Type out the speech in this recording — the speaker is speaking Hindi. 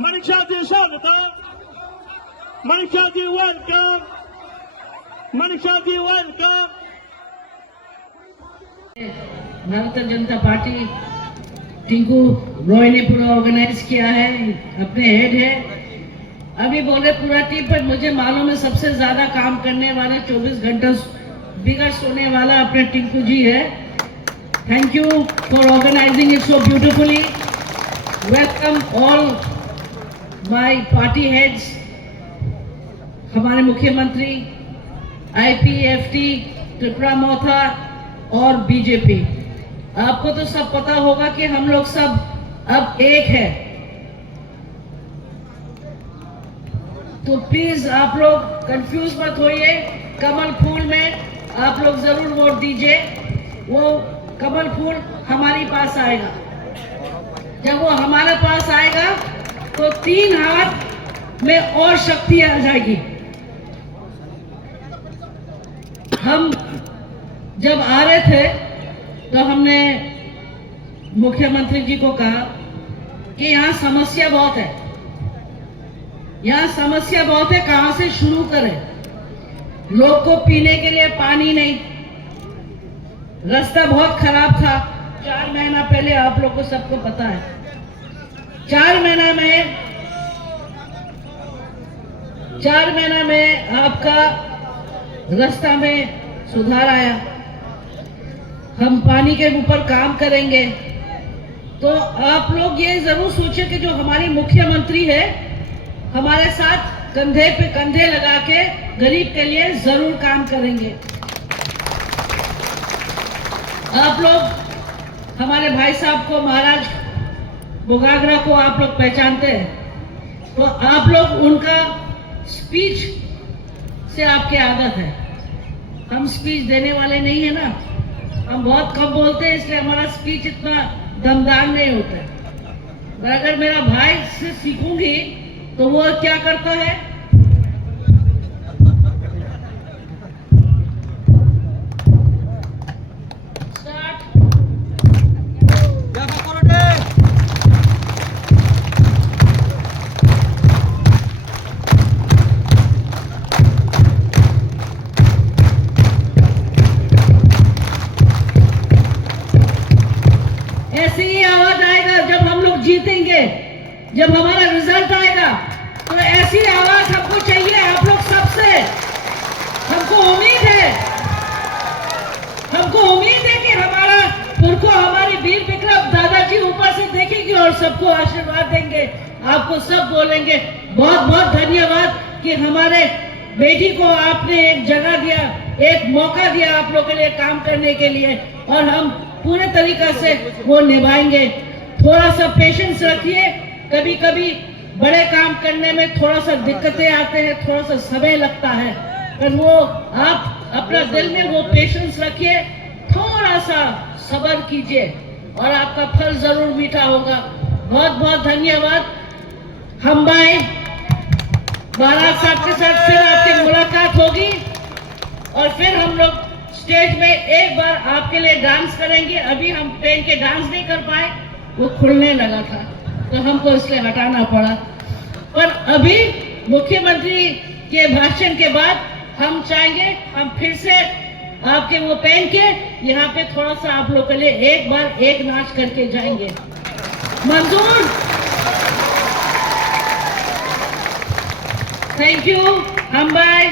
मनीषाजी स्वागतम, मनीषाजी welcome, मनीषाजी welcome. Bharatiya Janata party Tinku Roy ने पूरा ऑर्गेनाइज किया है, अपने हेड है। अभी बोले पूरा टीम, पर मुझे मालूम है सबसे ज्यादा काम करने वाला, 24 घंटा बिगड़ सोने वाला अपने टिंकू जी है। Thank you for organising it so beautifully. Welcome all my party heads, हमारे मुख्यमंत्री, आईपीएफटी, त्रिपुरा मोर्चा और बीजेपी। आपको तो सब पता होगा कि हम लोग सब अब एक है, तो प्लीज आप लोग कंफ्यूज मत होइए। कमल फूल में आप लोग जरूर वोट दीजिए। वो कमल फूल हमारे पास आएगा। जब वो हमारे पास आएगा तो 3 हाथ में और शक्ति आ जाएगी। हम जब आ रहे थे तो हमने मुख्यमंत्री जी को कहा कि यहाँ समस्या बहुत है, यहाँ समस्या बहुत है, कहां से शुरू करें। लोग को पीने के लिए पानी नहीं, रास्ता बहुत खराब था। 4 महीना पहले आप लोग को सबको पता है, 4 महीना में आपका रास्ता में सुधार आया। हम पानी के ऊपर काम करेंगे। तो आप लोग ये जरूर सोचिए कि जो हमारी मुख्यमंत्री है, हमारे साथ कंधे पे कंधे लगा के गरीब के लिए जरूर काम करेंगे। आप लोग हमारे भाई साहब को, महाराज बोगागरा को आप लोग पहचानते हैं, तो आप लोग उनका स्पीच से आपकी आदत है। हम स्पीच देने वाले नहीं है ना, हम बहुत कम बोलते हैं, इसलिए हमारा स्पीच इतना दमदार नहीं होता है। अगर मेरा भाई से सीखूंगी तो वो क्या करता है, ऐसे ही आवाज आएगा जब हम लोग जीतेंगे, जब हमारा रिजल्ट आएगा, तो ऐसी आवाज हमको चाहिए आप लोग सबसे। हमको उम्मीद है कि हमारा पुरखो, हमारी वीर विक्रम दादाजी ऊपर से देखेंगे और सबको आशीर्वाद देंगे, आपको सब बोलेंगे बहुत बहुत धन्यवाद कि हमारे बेटी को आपने एक जगह दिया, एक मौका दिया आप लोगों के लिए काम करने के लिए, और हम पूरे तरीका से वो निभाएंगे। थोड़ा सा पेशेंस रखिए, कभी कभी बड़े काम करने में थोड़ा सा दिक्कतें आते हैं, थोड़ा सा समय लगता है, पर वो आप अपना दिल में वो पेशेंस रखिए, थोड़ा सा सब्र कीजिए और आपका फल जरूर मीठा होगा। बहुत बहुत धन्यवाद। हम भाई महाराज साहब के साथ फिर आपकी मुलाकात होगी और फिर हम लोग स्टेज में एक बार आपके लिए डांस करेंगे। अभी हम ट्रेन के डांस नहीं कर पाए, वो खुलने लगा था तो हमको इसलिए हटाना पड़ा। पर अभी मुख्यमंत्री के भाषण के बाद हम चाहेंगे हम फिर से आपके वो पहन के यहाँ पे थोड़ा सा आप लोग के लिए एक बार एक नाच करके जाएंगे। मंजूर? Thank you. हम बाय।